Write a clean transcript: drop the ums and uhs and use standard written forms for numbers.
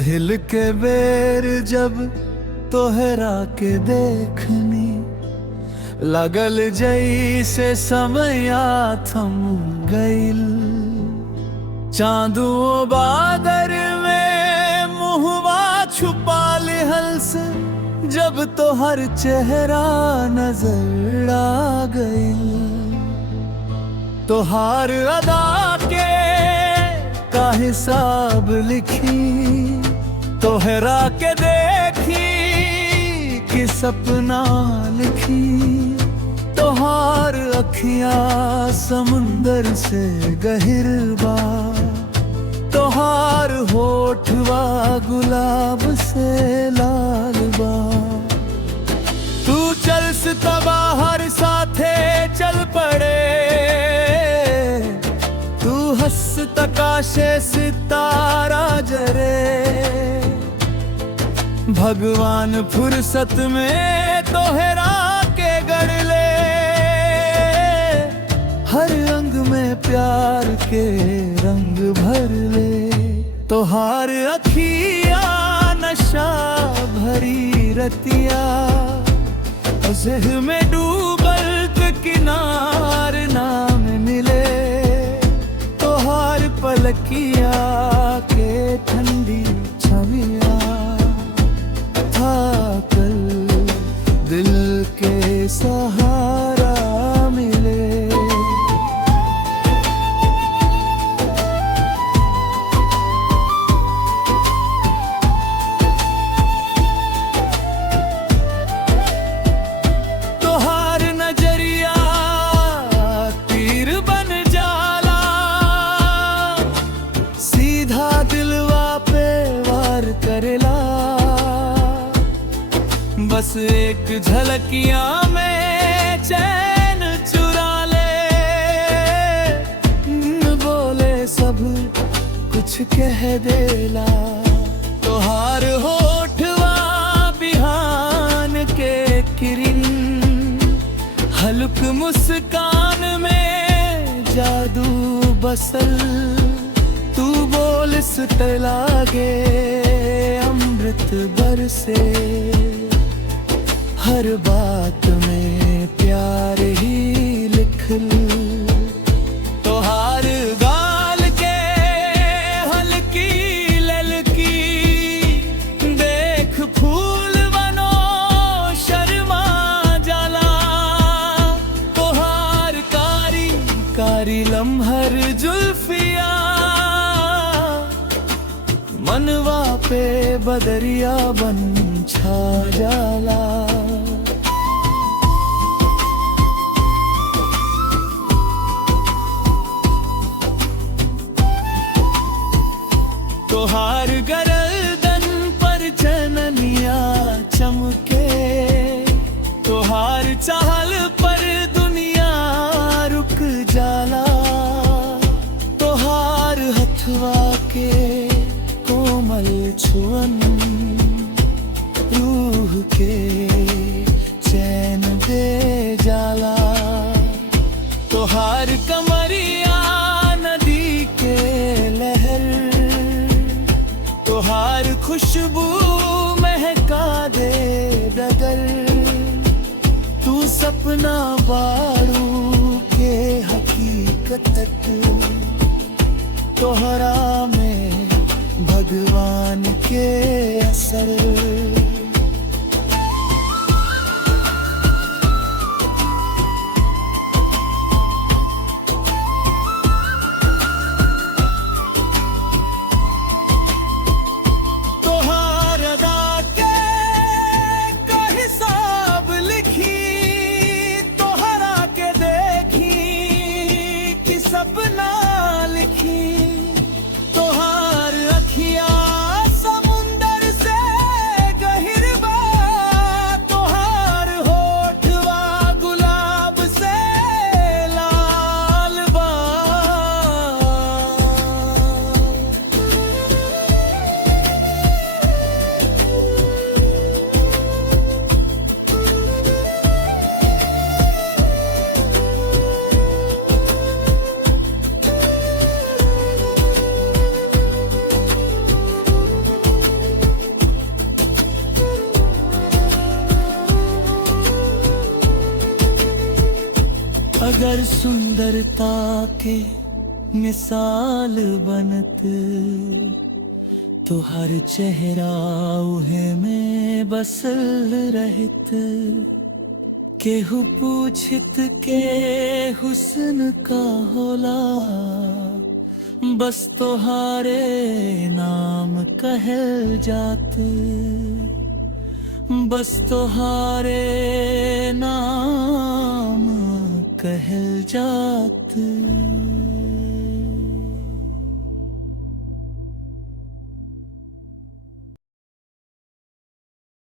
पहिल के बेर जब तोहरा के देखनी, लगल जैसे समया थम गइल। चांदो बादर में मुहवा छुपा लिहल से, जब तोहर चेहरा नजर आ गइल। तोहार अदा के का हिसाब लिखी, तोहरा के देखी कि सपना लिखी। तोहार अखियाँ समुंदर से गहिर बा, तोहार होठवा गुलाब से लाल बा। तू चल सिता बाहर साथे चल पड़े, तू हंस तकाशे सितारा जरे। भगवान फुर्सत में तोहरा के गढ़ ले, हर अंग में प्यार के रंग भर ले। तोहार अखिया नशा भरी रतिया, ज़हन में डूबल के किनार नाम मिले। तोहार पलकिया के ठंडी छविया, था कल दिल के सहारा मिले। तोहार नजरिया तीर बन जाला, सीधा दिलवा पे वार करेला। बस एक झलकिया में चैन चुरा ले, बोले सब कुछ कह देला। तोहार होठवा बिहान के किरिन, हल्क मुस्कान में जादू बसल। तू बोल सुते लागे अमृत बरसे, हर बात में प्यार ही लिख लूं। तोहार गाल के हल्की ललकी, देख फूल बनो शर्मा जाला। तोहार कारी कारी लम्हर जुल्फिया, मनवा पे बदरिया बन छा जाला। तोहार गर्दन पर चननिया चमके, तोहार चाल पर दुनिया रुक जाला। तोहार हथवा के कोमल छुअन, रूह के चैन दे जाला। तोहार कमरिया नदी के लहर, तोहार खुशबू महका दे डगर। तू सपना बारू के हकीकत, तोहरा में भगवान के असर। तोहार अदा के का हिसाब लिखी, तोहरा के देखी कि सपना लिखी। तोहार अखिया समुंदर से गर सुंदरता के मिसाल बनत, तो हर चेहरा उहे में बसल रहत। केहू पूछित के हुस्न का होला, बस तोहारे नाम कहल जात, बस तोहारे नाम कहल जात।